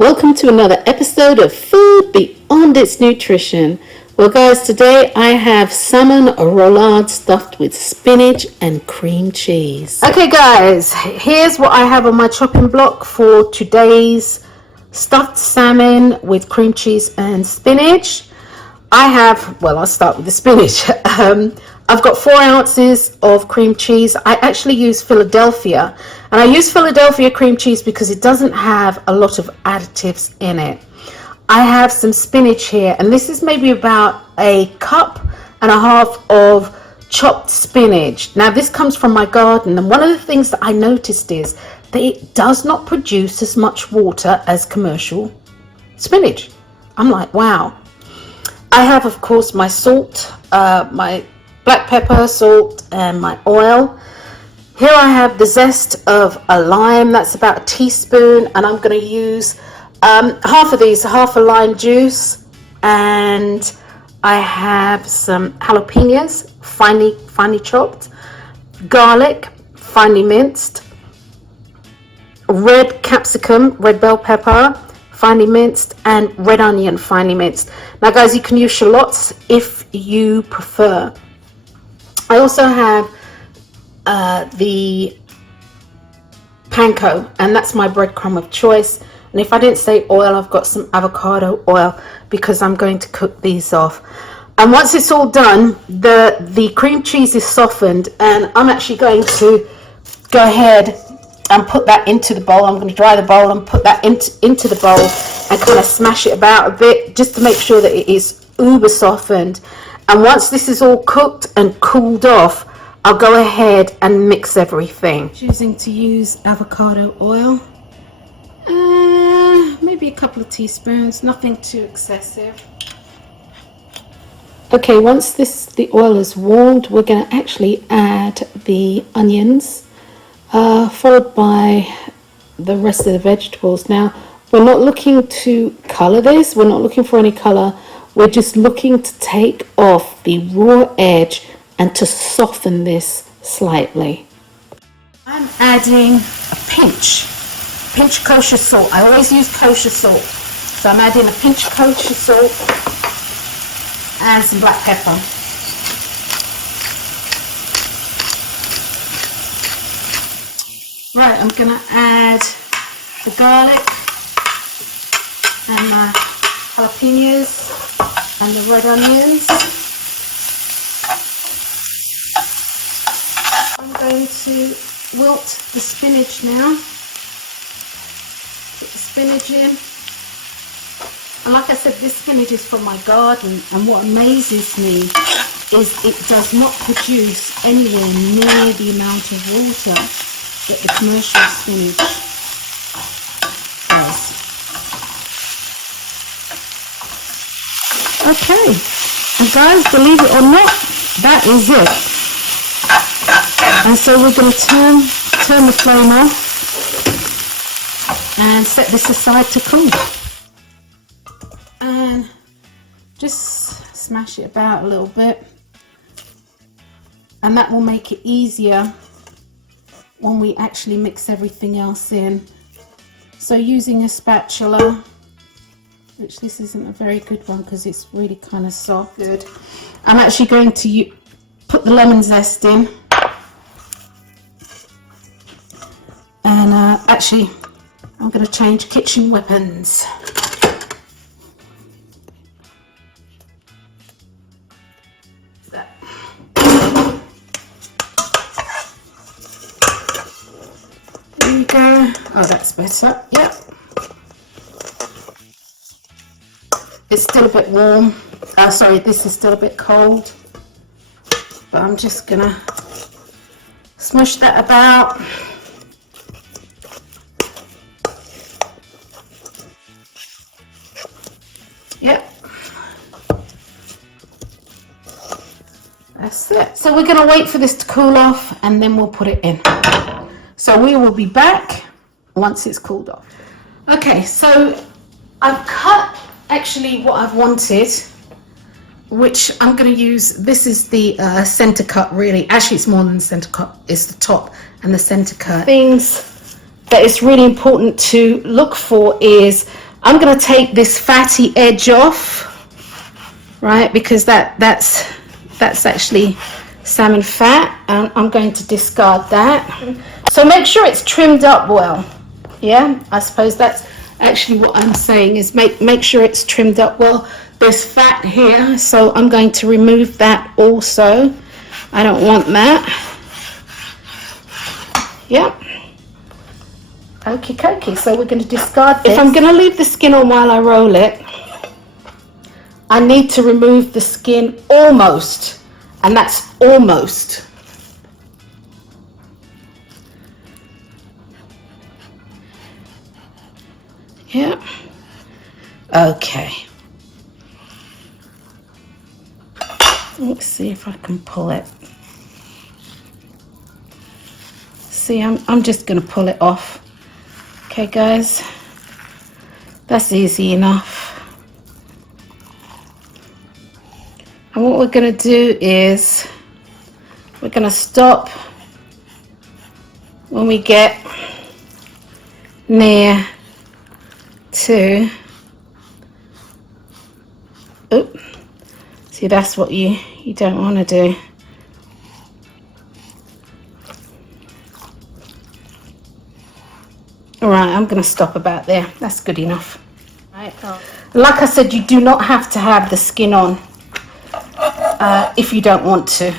Welcome to another episode of Food Beyond Its Nutrition. Well guys, today I have salmon roulade stuffed with spinach and cream cheese. Okay guys, here's what I have on my chopping block for today's stuffed salmon with cream cheese and spinach. I'll start with the spinach. I've got 4 ounces of cream cheese. I actually use Philadelphia, and I use Philadelphia cream cheese because it doesn't have a lot of additives in it. I have some spinach here, and this is maybe about a cup and a half of chopped spinach. Now this comes from my garden, and one of the things that I noticed is that it does not produce as much water as commercial spinach. I'm like, wow. I have, of course, my salt, my black pepper, salt, and my oil. Here I have the zest of a lime. That's about a teaspoon, and I'm going to use half of these, half a lime juice, and I have some jalapenos, finely chopped, garlic, finely minced, red capsicum, red bell pepper, finely minced, and red onion, finely minced. Now guys, you can use shallots if you prefer. I also have the panko, and that's my breadcrumb of choice. And if I didn't say oil, I've got some avocado oil because I'm going to cook these off. And once it's all done, the cream cheese is softened, and I'm actually going to go ahead and put that into the bowl. I'm going to dry the bowl and put that into the bowl and kind of smash it about a bit just to make sure that it is uber softened. And once this is all cooked and cooled off, I'll go ahead and mix everything. Choosing to use avocado oil, maybe a couple of teaspoons, nothing too excessive. Okay, once the oil is warmed, we're going to actually add the onions, followed by the rest of the vegetables. Now, we're not looking to color this. We're not looking for any color. We're just looking to take off the raw edge and to soften this slightly. I'm adding a pinch kosher salt. I always use kosher salt. So I'm adding a pinch kosher salt and some black pepper. Right, I'm going to add the garlic and my jalapenos and the red onions. I'm going to wilt the spinach now. Put the spinach in. And like I said, this spinach is from my garden, and what amazes me is it does not produce anywhere near the amount of water that the commercial spinach does. Okay, and guys, believe it or not, that is it. And so we're going to turn the flame off and set this aside to cool. And just smash it about a little bit, and that will make it easier when we actually mix everything else in. So using a spatula, which this isn't a very good one because it's really kind of soft. Good. I'm actually going to put the lemon zest in, and actually I'm going to change kitchen weapons. There you go. Oh, that's better. Yep. It's still a bit warm. Sorry, this is still a bit cold. But I'm just gonna smush that about. Yep. That's it. So we're gonna wait for this to cool off, and then we'll put it in. So we will be back once it's cooled off. Okay, so I've cut actually what I've wanted, which I'm going to use. This is the center cut, really. Actually, it's more than the center cut. It's the top and the center cut. Things that it's really important to look for is I'm going to take this fatty edge off, right, because that's actually salmon fat, and I'm going to discard that. So make sure it's trimmed up well. Yeah, I suppose that's actually what I'm saying, is make sure it's trimmed up well. There's fat here, so I'm going to remove that also. I don't want that. Yep. Okie dokie, so we're going to discard this. If I'm going to leave the skin on while I roll it, I need to remove the skin almost, and that's almost. Yeah. Okay. Let's see if I can pull it. See, I'm just going to pull it off. Okay, guys, that's easy enough. And what we're going to do is we're going to stop when we get near to, oop, see, that's what you don't want to do. All right, I'm going to stop about there. That's good enough. Right. Like I said, you do not have to have the skin on if you don't want to.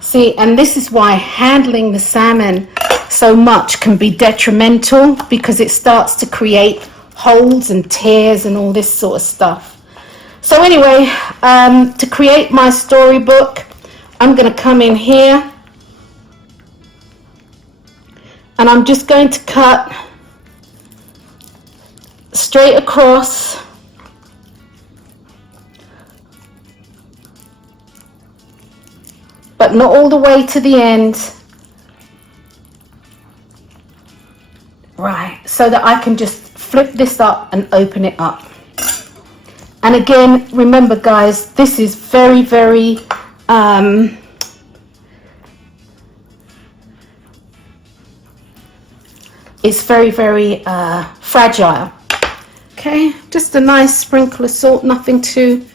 See, and this is why handling the salmon so much can be detrimental, because it starts to create holes and tears and all this sort of stuff. So anyway, to create my storybook, I'm going to come in here. And I'm just going to cut straight across, but not all the way to the end. Right, so that I can just flip this up and open it up. And again, remember guys, this is very, very it's very, very fragile. Okay, just a nice sprinkle of salt, nothing too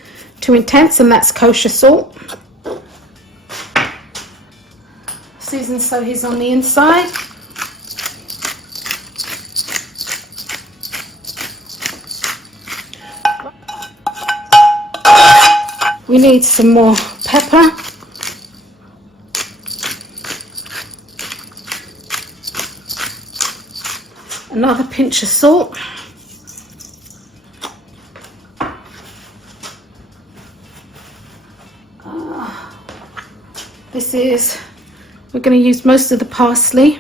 intense, and that's kosher salt. Seasoned so he's on the inside. We need some more pepper. Another pinch of salt. We're going to use most of the parsley.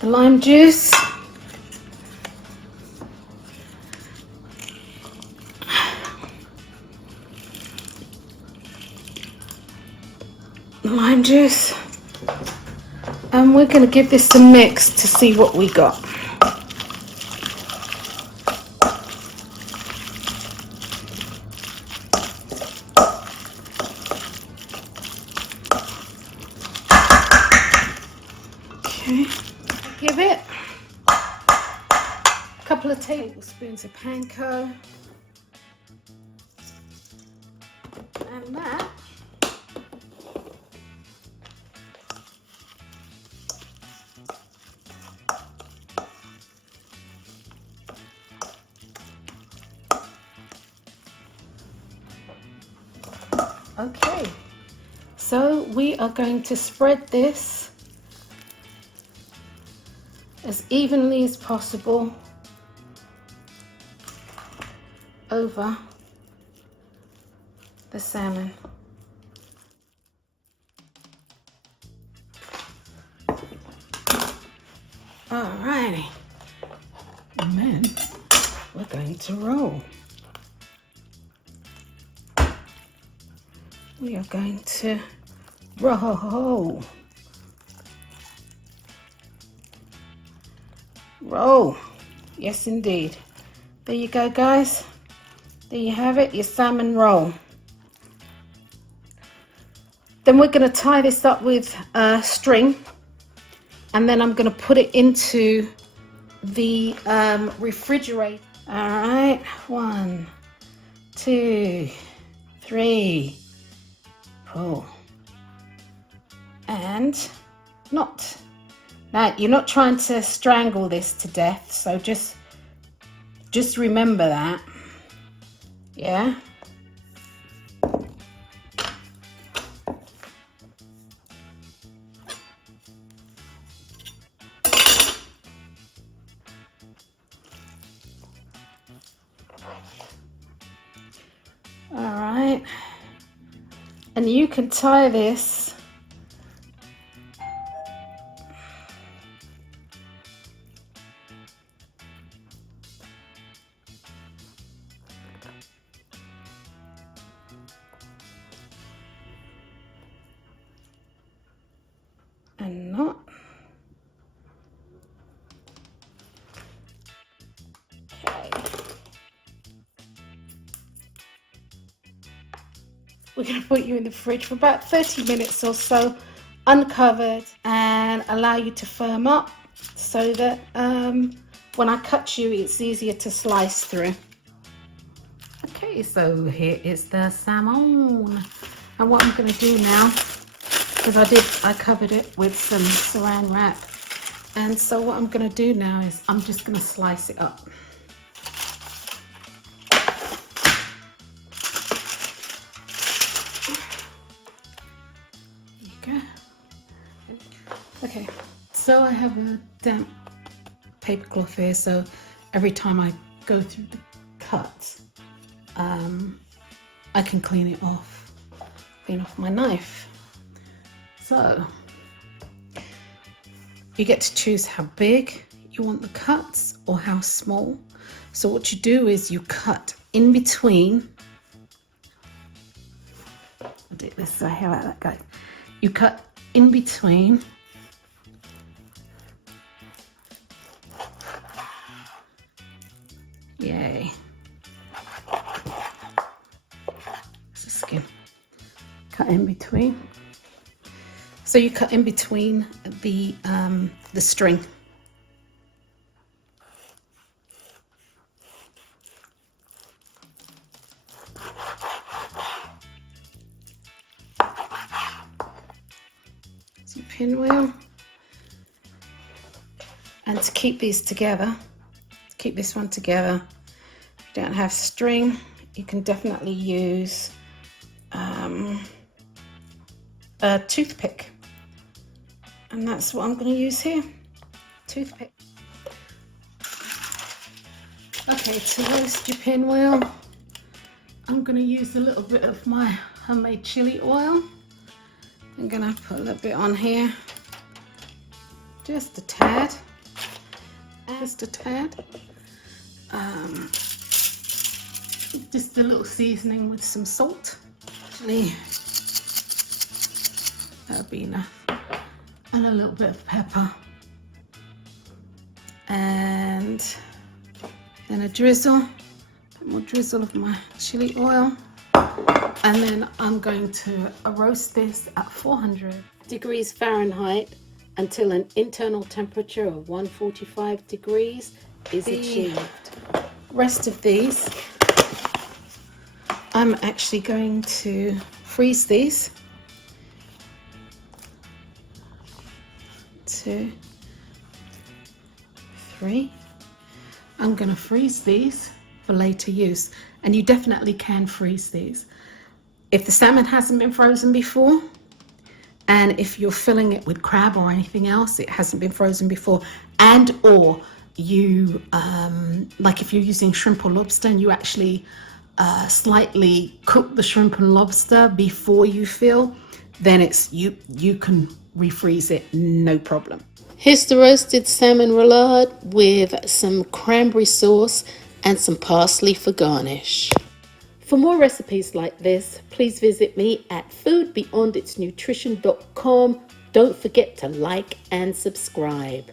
The lime juice. Lime juice, and we're going to give this a mix to see what we got. Okay, give it a couple of tablespoons of panko, and that. Okay, so we are going to spread this as evenly as possible over the salmon. Alrighty, and then we're going to roll. We are going to roll. Roll. Yes, indeed. There you go, guys. There you have it, your salmon roll. Then we're going to tie this up with string, and then I'm going to put it into the refrigerator. All right, 1, 2, 3, pull, and knot. Now you're not trying to strangle this to death, so just remember that. Yeah. All right, and you can tie this and knot. Okay. We're going to put you in the fridge for about 30 minutes or so, uncovered, and allow you to firm up so that when I cut you, it's easier to slice through. Okay, so here is the salmon. And what I'm going to do now, because I covered it with some saran wrap. And so what I'm going to do now is I'm just going to slice it up. Okay, so I have a damp paper cloth here, so every time I go through the cut, I can clean off my knife. So you get to choose how big you want the cuts or how small. So what you do is you cut in between. I'll do it this way, how about that, guys? You cut in between Yay. It's the skin. Cut in between. So you cut in between the string. Some pinwheel. And to keep these together, keep this one together, if you don't have string, you can definitely use a toothpick, and that's what I'm going to use here, toothpick. Okay, to roast your pinwheel, I'm going to use a little bit of my homemade chili oil. I'm going to put a little bit on here, just a tad. Just a tad. Just a little seasoning with some salt. Actually, that'll be enough. And a little bit of pepper. And then a drizzle. A bit more drizzle of my chili oil. And then I'm going to roast this at 400 degrees Fahrenheit until an internal temperature of 145 degrees is achieved. Rest of these, I'm actually going to freeze these. 2, 3. I'm going to freeze these for later use, and you definitely can freeze these. If the salmon hasn't been frozen before, and if you're filling it with crab or anything else, it hasn't been frozen before, and or you, like if you're using shrimp or lobster and you actually slightly cook the shrimp and lobster before you fill, then it's you can refreeze it, no problem. Here's the roasted salmon roulade with some cranberry sauce and some parsley for garnish. For more recipes like this, please visit me at foodbeyonditsnutrition.com. Don't forget to like and subscribe.